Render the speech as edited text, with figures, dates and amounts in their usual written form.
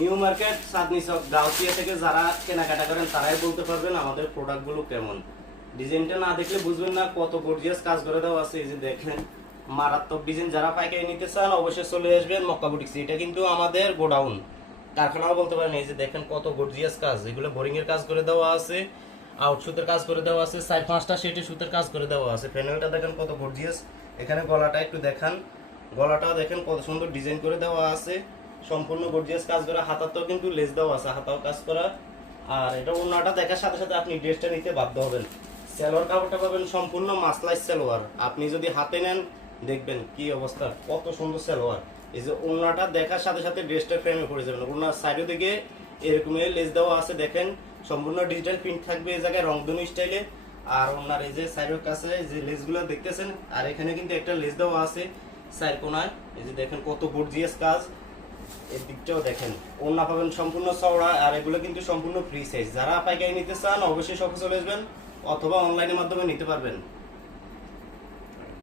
New market চাঁদনী চক গাউসিয়া থেকে যারা কেনাকাটা করেন তারাই বলতে পারবেন আমাদের প্রোডাক্টগুলো কেমন। ডিজাইনটা না দেখলে বুঝবেন না কত গর্জিয়াস কাজ করে দেওয়া আছে। এই যে দেখেন মারাত্মক ডিজাইন। যারা পাইকারি নিতে চান অবশ্যই চলে আসবেন মক্কা বুটিক্স। এটা কিন্তু আমাদের গোডাউন, কারখানাও বলতে পারেন। এই যে দেখেন কত গর্জিয়াস কাজ, এগুলো বোরিং এর কাজ করে দেওয়া আছে, আউট সুতের কাজ করে দেওয়া আছে, 4-5টা সেটে সুতের কাজ করে দেওয়া আছে। প্যানেলটা দেখেন কত গর্জিয়াস। এখানে গলাটা একটু দেখান, গলাটাও দেখেন কত সুন্দর ডিজাইন করে দেওয়া আছে, সম্পূর্ণ গর্জিয়াস কাজ করা। হাতাতেও কিন্তু লেস দেওয়া আছে, হাতাও কাজ করা। আর এটা ওন্নাটা দেখার সাথে সাথে আপনি ড্রেসটা নিতে বাধ্য হবেন। সালোয়ার কাপড়টা পাবেন সম্পূর্ণ মাসলাই সালোয়ার। আপনি যদি হাতে নেন দেখবেন কি অবস্থা, কত সুন্দর সালোয়ার। এই যে ওন্নাটা দেখার সাথে সাথে ড্রেসটা ফ্রেমে পড়ে যাবেন। ওন্নার সাইডের দিকে এরকম লেস দেওয়া আছে, দেখেন সম্পূর্ণ ডিজিটাল প্রিন্ট থাকবে এই জায়গায় রংধনু স্টাইলে। আর ওনার এই যে সাইডের কাছে যে লেসগুলো দেখতেছেন, আর এখানে কিন্তু একটা লেস দেওয়া আছে সাইড কোনায়। এই যে দেখেন কত গর্জিয়াস কাজ। এর দিকটাও দেখেন, ওন্না পাবেন সম্পূর্ণ চওড়া। আর এগুলো কিন্তু সম্পূর্ণ ফ্রি সাইজ। যারা পাইকারি নিতে চান অবশ্যই শপে চলে আসবেন অথবা অনলাইনের মাধ্যমে নিতে পারবেন।